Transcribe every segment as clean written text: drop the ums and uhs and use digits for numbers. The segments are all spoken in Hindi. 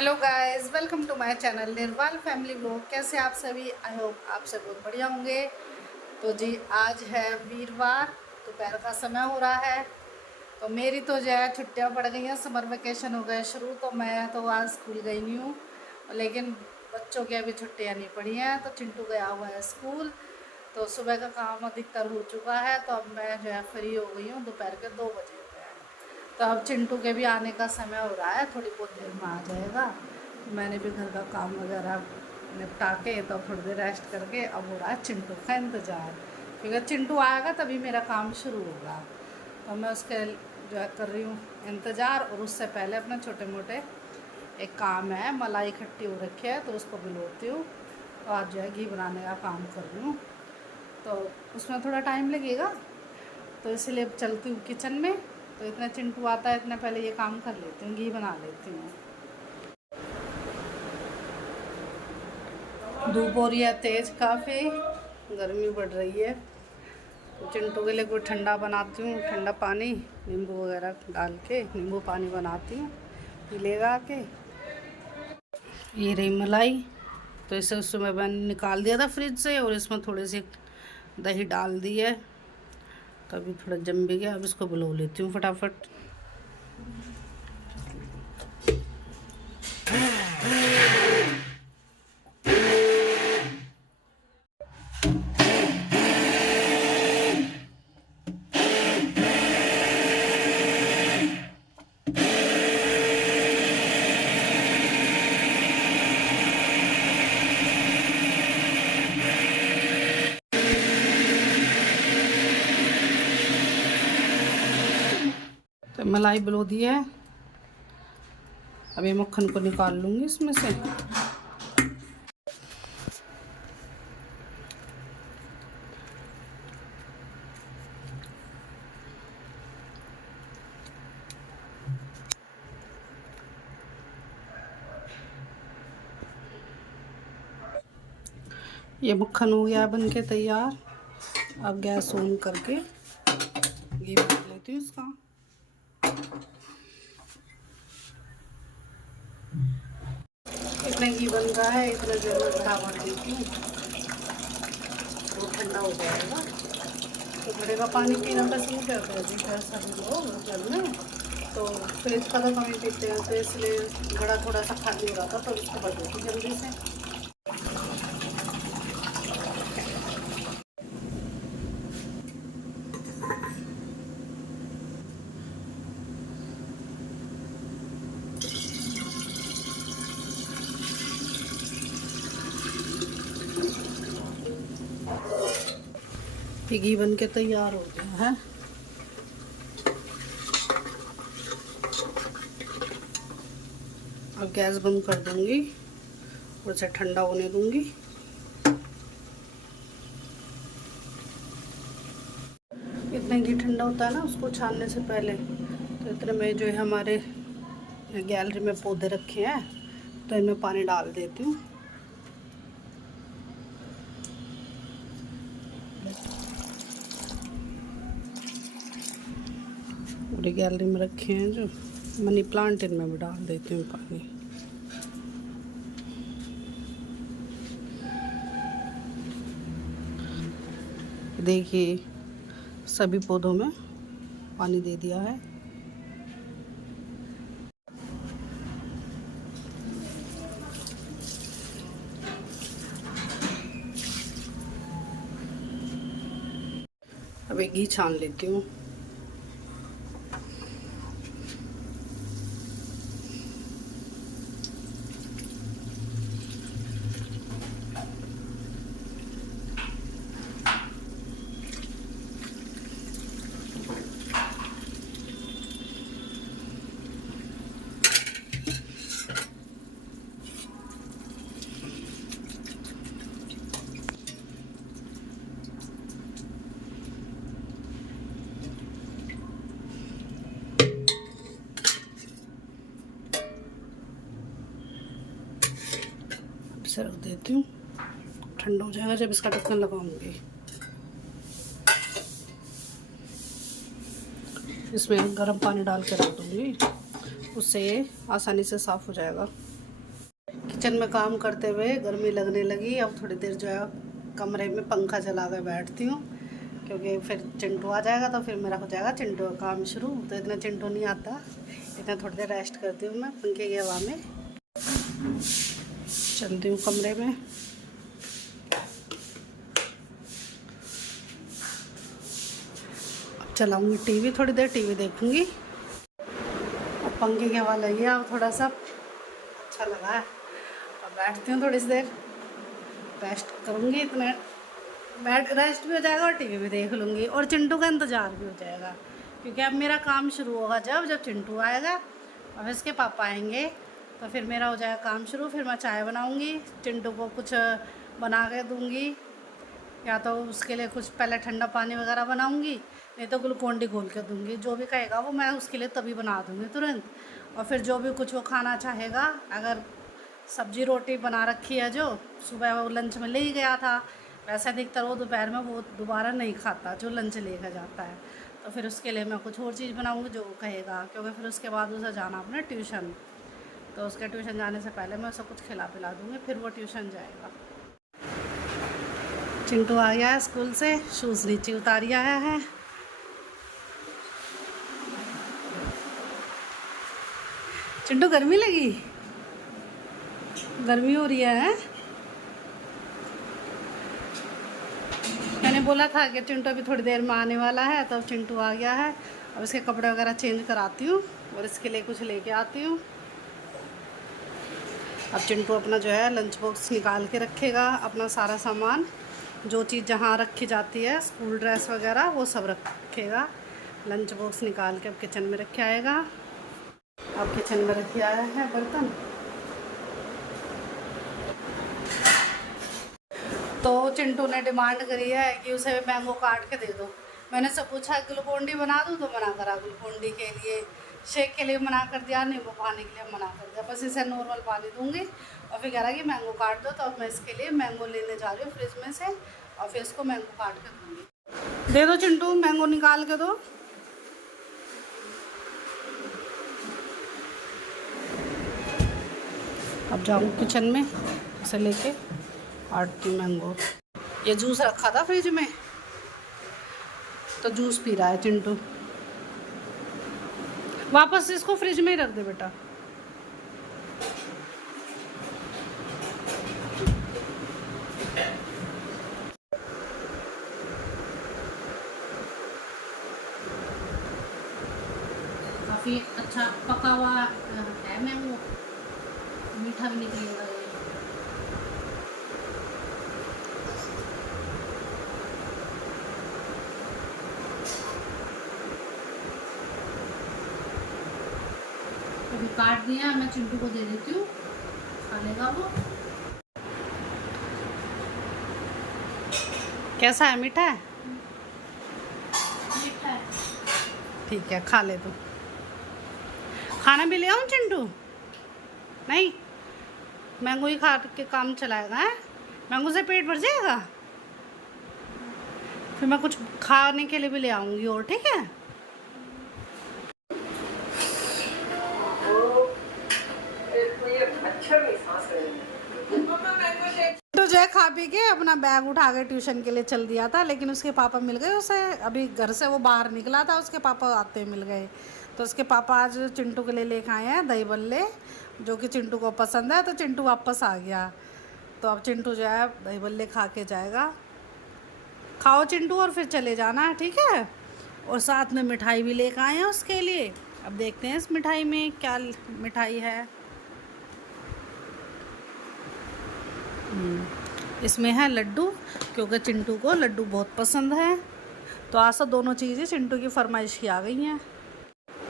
Hello guys, welcome to my channel Nirwal family blog. कैसे आप सभी? आई होप आप सब बहुत बढ़िया होंगे। तो जी आज है वीरवार, दोपहर का समय हो रहा है। तो मेरी तो जो है छुट्टियां पड़ गई हैं, समर वेकेशन हो गए शुरू। तो मैं तो आज स्कूल गई नहीं हूँ, लेकिन बच्चों की अभी छुट्टियाँ नहीं पड़ी हैं। तो चिंटू गया हुआ है स्कूल। तो सुबह का काम अधिकतर हो चुका है, तो अब मैं जो है फ्री हो गई हूँ। दोपहर के 2 बजे हो गए हैं। तो अब चिंटू के भी आने का समय हो रहा है, थोड़ी बहुत देर में आ जाएगा। मैंने भी घर का काम वगैरह निपटा के तो थोड़ी देर रेस्ट करके अब हो रहा है चिंटू का इंतज़ार, क्योंकि चिंटू आएगा तभी मेरा काम शुरू होगा। तो मैं उसके जो है कर रही हूँ इंतज़ार। और उससे पहले अपने छोटे मोटे एक काम है, मलाई इकट्ठी हो रखी है तो उसको भिगोती हूँ। तो आज जो है घी बनाने का काम कर रही हूँ, तो उसमें थोड़ा टाइम लगेगा, तो इसलिए चलती हूँ किचन में। तो इतना चिंटू आता है, इतने पहले ये काम कर लेती हूँ, घी बना लेती हूँ। धूप हो रही है तेज़, काफ़ी गर्मी बढ़ रही है। तो चिंटू के लिए कोई ठंडा बनाती हूँ, ठंडा पानी नींबू वगैरह डाल के नींबू पानी बनाती हूँ, पी लेगा आके। ये रही मलाई। तो इसे उस समय मैंने निकाल दिया था फ्रिज से, और इसमें थोड़ी सी दही डाल दी है, तो अभी थोड़ा जम भी गया। अब इसको बुला लेती हूँ फटाफट। तो मलाई बुलो दी है, अभी मक्खन को निकाल लूँगी इसमें से। ये मक्खन हो गया बन के तैयार। अब गैस ऑन करके घी बना लेती हूँ इसका। इतना घी बन रहा है, इतना जो मैं बड़ा भर देती हूँ, वो ठंडा हो जाएगा। तो घड़े का पानी पीना पसंद करते हैं जी सभी लोग घर में। तो फ्रिज का तो कम ही पीते हैं, तो इसलिए घड़ा थोड़ा सा खाली हो रहा था, तो उसको भर देती जल्दी से। घी बन के तैयार हो गया है। अब गैस बंद कर दूंगी और इसे ठंडा होने दूंगी। इतना घी ठंडा होता है ना, उसको छानने से पहले। तो इतने में जो है हमारे गैलरी में पौधे रखे हैं, तो इनमें पानी डाल देती हूँ। पूरी गैलरी में रखे हैं जो मनी प्लांट, इनमें भी डाल देती हूँ पानी। देखिए सभी पौधों में पानी दे दिया है। अब एक घी छान लेती हूँ। इसे रख देती हूँ, ठंडा हो जाएगा जब इसका ढक्कन लगाऊंगी। इसमें गर्म पानी डाल के रख दूँगी, उससे ये आसानी से साफ़ हो जाएगा। किचन में काम करते हुए गर्मी लगने लगी। अब थोड़ी देर जो है कमरे में पंखा चला कर बैठती हूँ, क्योंकि फिर चिंटू आ जाएगा तो फिर मेरा हो जाएगा चिंटू का काम शुरू। तो इतना चिंटू नहीं आता, इतना थोड़ी देर रेस्ट करती हूँ मैं पंखे की हवा में। चलती हूँ कमरे में। अब चलाऊँगी टीवी, थोड़ी देर टीवी देखूँगी। अब पंखे की हवा लगी है, अब थोड़ा सा अच्छा लगा है। अब बैठती हूँ थोड़ी सी देर, रेस्ट करूँगी। इतना बैठ रेस्ट भी हो जाएगा और टीवी भी देख लूँगी और चिंटू का इंतज़ार भी हो जाएगा, क्योंकि अब मेरा काम शुरू होगा जब चिंटू आएगा और इसके पापा आएंगे तो फिर मेरा हो जाएगा काम शुरू। फिर मैं चाय बनाऊँगी, चिंटू को कुछ बना के दूँगी, या तो उसके लिए कुछ पहले ठंडा पानी वगैरह बनाऊँगी, नहीं तो ग्लूकोन डी घोल के दूँगी। जो भी कहेगा वो मैं उसके लिए तभी बना दूँगी तुरंत। और फिर जो भी कुछ वो खाना चाहेगा, अगर सब्जी रोटी बना रखी है जो सुबह वो लंच में ले ही गया था, वैसे अधिकतर वो दोपहर में वो दोबारा नहीं खाता जो लंच लेकर जाता है, तो फिर उसके लिए मैं कुछ और चीज़ बनाऊँगी जो वो कहेगा, क्योंकि फिर उसके बाद उसे जाना अपने ट्यूशन। तो उसके ट्यूशन जाने से पहले मैं उसे कुछ खिला पिला दूँगी, फिर वो ट्यूशन जाएगा। चिंटू आ गया है स्कूल से, शूज़ नीचे उतार आया है। चिंटू गर्मी लगी, गर्मी हो रही है। मैंने बोला था कि चिंटू अभी थोड़ी देर में आने वाला है, तो अब चिंटू आ गया है। अब इसके कपड़े वगैरह चेंज कराती हूँ और इसके लिए कुछ लेके आती हूँ। अब चिंटू अपना जो है लंच बॉक्स निकाल के रखेगा, अपना सारा सामान जो चीज़ जहाँ रखी जाती है, स्कूल ड्रेस वगैरह वो सब रखेगा। लंच बॉक्स निकाल के अब किचन में रखे आएगा। अब किचन में रखे आया है बर्तन। तो चिंटू ने डिमांड करी है कि उसे मैंगो काट के दे दो। मैंने से पूछा ग्लूकोन डी बना दूँ, तो मना करा। ग्लूकोन डी के लिए, शेक के लिए मना कर दिया, नींबू पानी के लिए मना कर दिया। बस इसे नॉर्मल पानी दूंगी। और फिर कह रहा कि मैंगो काट दो, तो अब मैं इसके लिए मैंगो लेने जा रही हूँ फ्रिज में से, और फिर इसको मैंगो काट के दूँगी। दे दो चिंटू, मैंगो निकाल के दो। अब जाऊँ किचन में, इसे लेके आटती मैंगो। ये जूस रखा था फ्रिज में, तो जूस पी रहा है चिंटू। वापस इसको फ्रिज में ही रख दे बेटा। काफ़ी अच्छा पका हुआ है मैंगो, मीठा भी निकलेगा ये। अभी काट दिया, मैं चिंटू को दे देती हूँ, खा लेगा वो। कैसा है, मीठा है? मीठा है। ठीक है, खा ले तू। खाना भी ले आऊँ चिंटू? नहीं, मैंगो ही खा के काम चलाएगा है? मैंगो से पेट भर जाएगा? फिर मैं कुछ खाने के लिए भी ले आऊँगी और, ठीक है? तो जो है खा पी के अपना बैग उठा के ट्यूशन के लिए चल दिया था, लेकिन उसके पापा मिल गए उसे। अभी घर से वो बाहर निकला था, उसके पापा आते मिल गए। तो उसके पापा आज चिंटू के लिए लेकर आए हैं दही बल्ले, जो कि चिंटू को पसंद है। तो चिंटू वापस आ गया, तो अब चिंटू जो है दही बल्ले खा के जाएगा। खाओ चिंटू और फिर चले जाना, ठीक है? और साथ में मिठाई भी लेकर आए हैं उसके लिए। अब देखते हैं इस मिठाई में क्या मिठाई है। इसमें है लड्डू, क्योंकि चिंटू को लड्डू बहुत पसंद है। तो आज तो दोनों चीज़ें चिंटू की फरमाइश की आ गई हैं।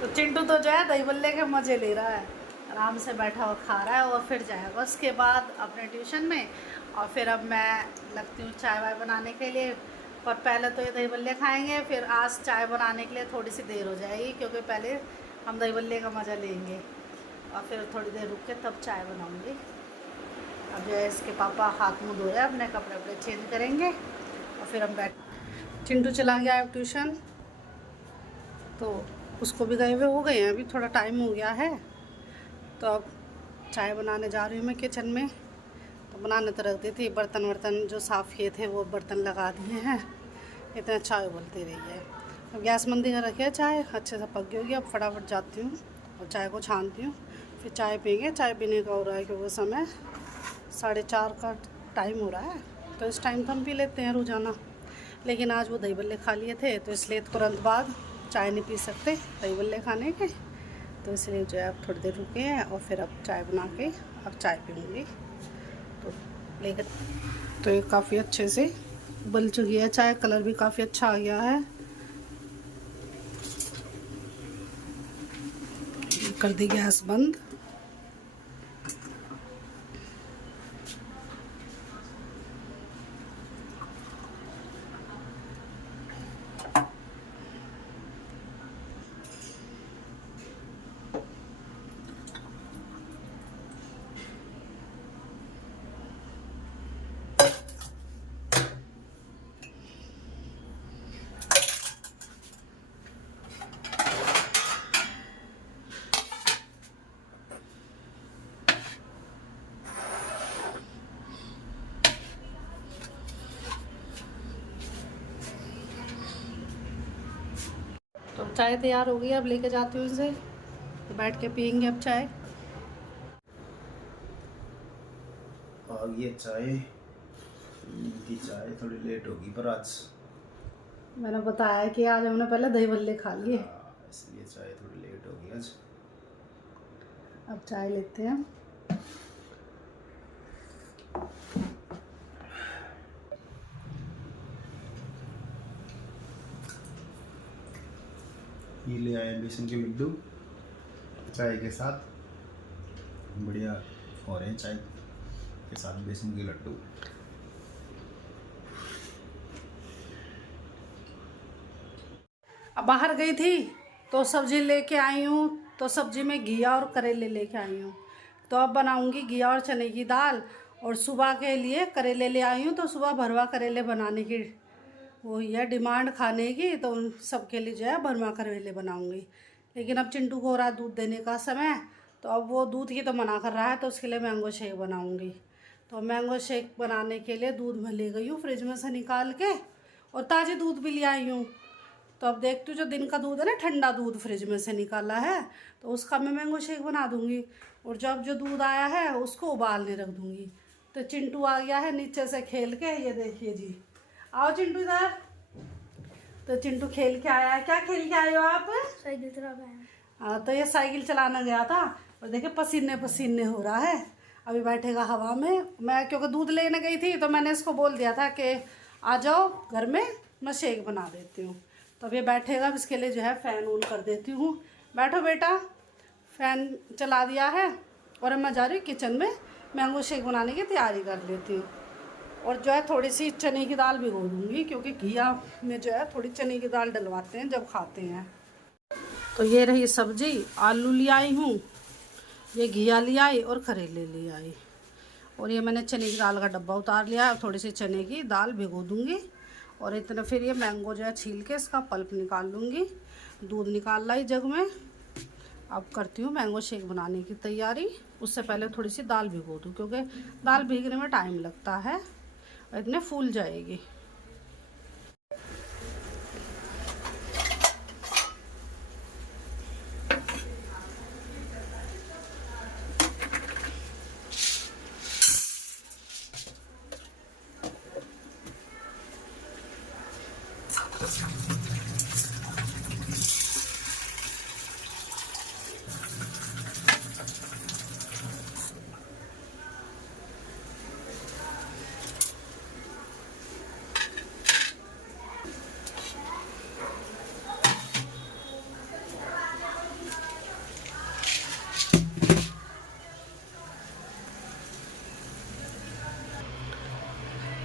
तो चिंटू तो जो है दही बल्ले के मज़े ले रहा है, आराम से बैठा हुआ खा रहा है और फिर जाएगा उसके बाद अपने ट्यूशन में। और फिर अब मैं लगती हूँ चाय वाय बनाने के लिए, पर पहले तो ये दही बल्ले खाएँगे, फिर आज चाय बनाने के लिए थोड़ी सी देर हो जाएगी, क्योंकि पहले हम दही बल्ले का मज़ा लेंगे और फिर थोड़ी देर रुक के तब चाय बनाऊँगी। अब जो है इसके पापा हाथ मुँह धो रहे हैं, अपने कपड़े वपड़े चेंज करेंगे और फिर हम बैठ। चिंटू चला गया है ट्यूशन, तो उसको भी गए हुए हो गए हैं, अभी थोड़ा टाइम हो गया है। तो अब चाय बनाने जा रही हूँ मैं किचन में। तो बनाने तो रख दी थी, बर्तन वर्तन जो साफ़ किए थे वो बर्तन लगा दिए हैं। इतना चाय उबलती रही है। अब गैस मंदी कर रखी है, चाय अच्छे से पक गई होगी। अब फटाफट जाती हूँ और चाय को छानती हूँ, फिर चाय पियेंगे। चाय पीने का हो रहा है क्योंकि समय 4:30 का टाइम हो रहा है, तो इस टाइम तो हम पी लेते हैं रोज़ाना। लेकिन आज वो दही बल्ले खा लिए थे, तो इसलिए तुरंत बाद चाय नहीं पी सकते दही बल्ले खाने के, तो इसलिए जो है अब थोड़ी देर रुके हैं और फिर अब चाय बना के अब चाय पीऊँगी। तो लेकर तो ये काफ़ी अच्छे से उबल चुकी है चाय, कलर भी काफ़ी अच्छा आ गया है। कर दी गैस बंद। तो चाय तैयार हो गई, अब लेके जाती हूँ इसे, तो बैठ के पियेंगे अब चाय। आ गई है चाय, इनकी चाय थोड़ी लेट होगी पर आज मैंने बताया कि आज हमने पहले दही बल्ले खा लिए, इसलिए चाय थोड़ी लेट होगी आज। अब चाय लेते हैं। ये ले आए बेसन के लड्डू चाय के साथ, बढ़िया हो रहे हैं चाय के साथ बेसन के लड्डू। अब बाहर गई थी तो सब्जी लेके आई हूँ, तो सब्जी में घिया और करेले लेके आई हूँ। तो अब बनाऊँगी घिया और चने की दाल। और सुबह के लिए करेले ले आई हूँ, तो सुबह भरवा करेले बनाने की वो है डिमांड खाने की, तो उन सबके लिए जो है भरवा करेले बनाऊँगी। लेकिन अब चिंटू को हो रहा है दूध देने का समय, तो अब वो दूध की तो मना कर रहा है, तो उसके लिए मैंगो शेक बनाऊँगी। तो मैंगो शेक बनाने के लिए दूध मैं ले गई हूँ फ्रिज में से निकाल के, और ताज़ी दूध भी ले आई हूँ। तो अब देखती हूँ जो दिन का दूध है ना, ठंडा दूध फ्रिज में से निकाला है, तो उसका मैं मैंगो शेक बना दूँगी। और जब जो दूध आया है उसको उबालने रख दूँगी। तो चिंटू आ गया है नीचे से खेल के, ये देखिए जी। आओ चिंटू इधर। तो चिंटू खेल के आया है। क्या खेल के आए हो आप? साइकिल चला गया। हाँ, तो ये साइकिल चलाने गया था, और देखिए पसीने पसीने हो रहा है। अभी बैठेगा हवा में। मैं क्योंकि दूध लेने गई थी, तो मैंने इसको बोल दिया था कि आ जाओ घर में, मैं शेक बना देती हूँ। तो अब ये बैठेगा, अब इसके लिए जो है फ़ैन ऑन कर देती हूँ। बैठो बेटा, फ़ैन चला दिया है। और अब मैं जा रही हूँ किचन में, मैंगो शेक बनाने की तैयारी कर लेती हूँ। और जो है थोड़ी सी चने की दाल भिगो दूँगी, क्योंकि घिया में जो है थोड़ी चने की दाल डलवाते हैं जब खाते हैं। तो ये रही सब्जी, आलू ले आई हूँ, ये घिया ले आई और करेले ले आई। और ये मैंने चने की दाल का डब्बा उतार लिया, थोड़ी सी चने की दाल भिगो दूँगी। और इतना फिर ये मैंगो जो है छील के इसका पल्प निकाल लूँगी। दूध निकाल लाई जग में। अब करती हूँ मैंगो शेक बनाने की तैयारी। उससे पहले थोड़ी सी दाल भिगो दूँ, क्योंकि दाल भीगने में टाइम लगता है, इतने फूल जाएगी।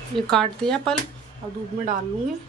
ये काट दिया पल्प, और दूध में डाल लूँगी।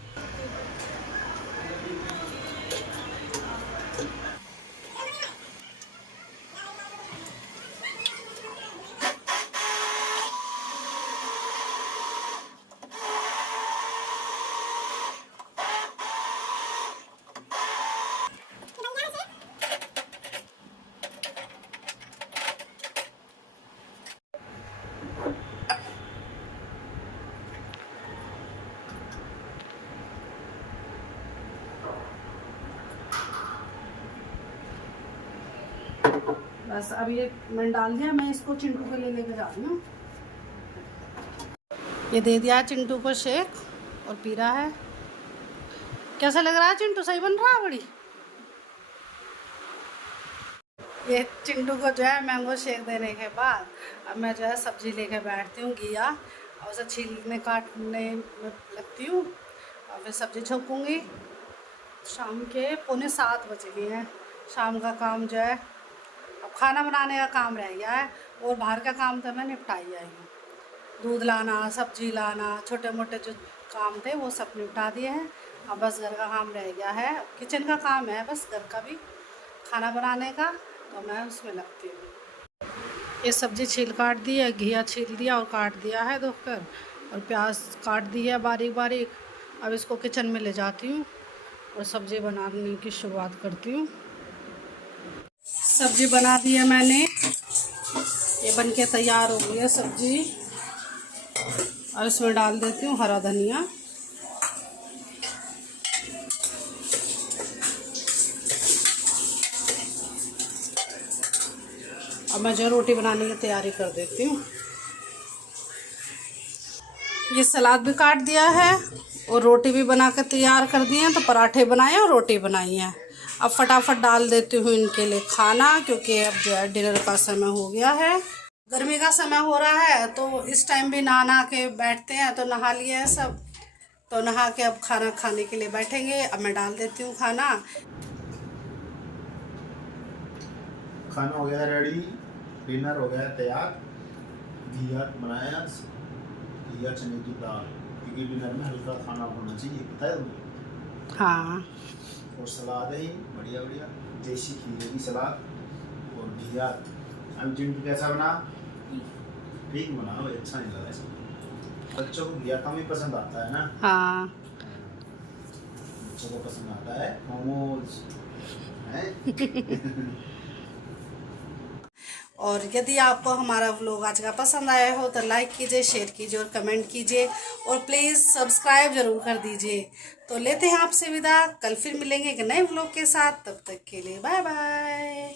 बस अब ये मैंने डाल दिया, मैं इसको चिंटू के लिए लेकर जा रही हूँ। ये दे दिया चिंटू को शेक और पी रहा है। कैसा लग रहा है चिंटू, सही बन रहा है बड़ी? ये चिंटू को जो है मैंगो शेक देने के बाद अब मैं जो है सब्ज़ी लेकर बैठती हूँ, घिया, और उसे छीलने काटने में लगती हूँ और फिर सब्ज़ी छोकूँगी। शाम के 6:45 बज गए हैं। शाम का काम जो है, अब खाना बनाने का काम रह गया है और बाहर का काम तो मैं निपटा ही आई हूँ। दूध लाना, सब्ज़ी लाना, छोटे मोटे जो काम थे वो सब निपटा दिए हैं। अब बस घर का काम रह गया है, किचन का काम है, बस घर का भी खाना बनाने का, तो मैं उसमें लगती हूँ। ये सब्ज़ी छील काट दी है, घिया छील दिया और काट दिया है धोकर, और प्याज काट दी है बारीक बारीक। अब इसको किचन में ले जाती हूँ और सब्ज़ी बनाने की शुरुआत करती हूँ। सब्ज़ी बना दी है मैंने, ये बन के तैयार हो गई है सब्ज़ी। और इसमें डाल देती हूँ हरा धनिया। अब मैं जो रोटी बनाने की तैयारी कर देती हूँ। ये सलाद भी काट दिया है और रोटी भी बना कर तैयार कर दी है, तो पराठे बनाए और रोटी बनाई है। अब फटाफट डाल देती हूँ इनके लिए खाना, क्योंकि अब जो है डिनर का समय हो गया है। गर्मी का समय हो रहा है तो इस टाइम भी नहा के बैठते हैं, तो नहा लिए हैं सब, तो नहा के अब खाना खाने के लिए बैठेंगे। अब मैं डाल देती हूँ खाना। खाना हो गया रेडी, डिनर हो गया तैयार। घिया बनाया, घिया चने की दाल, क्योंकि डिनर में हल्का खाना होना चाहिए, पता है तुम्हें? हाँ। और सलाद है बढ़िया बढ़िया देसी खीरे की सलाद और घिया। अब चिंटू कैसा बना? ठीक बना, अच्छा नहीं लगा इसको। बच्चों को घिया कम ही पसंद आता है ना? हाँ, बच्चों को पसंद आता है मोमोज है। और यदि आपको हमारा व्लॉग आज का पसंद आया हो तो लाइक कीजिए, शेयर कीजिए और कमेंट कीजिए, और प्लीज़ सब्सक्राइब जरूर कर दीजिए। तो लेते हैं आपसे विदा, कल फिर मिलेंगे एक नए व्लॉग के साथ। तब तक के लिए बाय बाय।